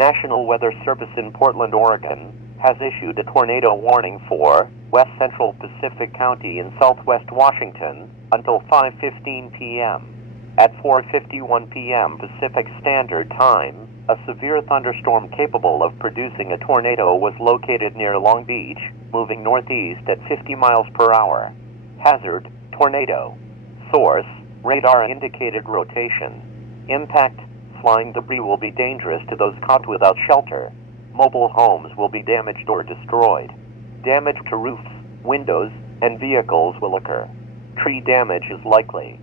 National Weather Service in Portland, Oregon, has issued a tornado warning for West Central Pacific County in southwest Washington until 5:15 p.m. At 4:51 p.m. Pacific Standard Time, a severe thunderstorm capable of producing a tornado was located near Long Beach, moving northeast at 50 miles per hour. Hazard: tornado. Source: radar-indicated rotation. Impact: flying debris will be dangerous to those caught without shelter. Mobile homes will be damaged or destroyed. Damage to roofs, windows, and vehicles will occur. Tree damage is likely.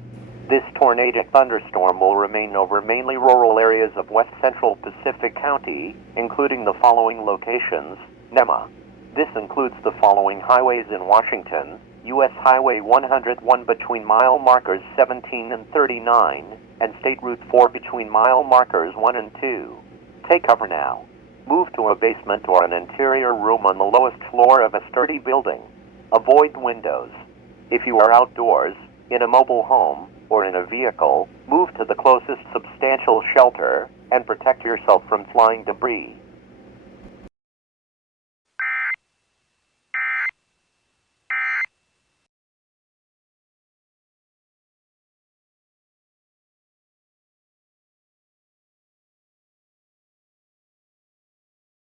This tornadic thunderstorm will remain over mainly rural areas of west central Pacific County, including the following locations: NOAA. This includes the following highways in Washington: U.S. Highway 101 between mile markers 17 and 39, and State Route 4 between mile markers 1 and 2. Take cover now. Move to a basement or an interior room on the lowest floor of a sturdy building. Avoid windows. If you are outdoors, in a mobile home, or in a vehicle, move to the closest substantial shelter and protect yourself from flying debris.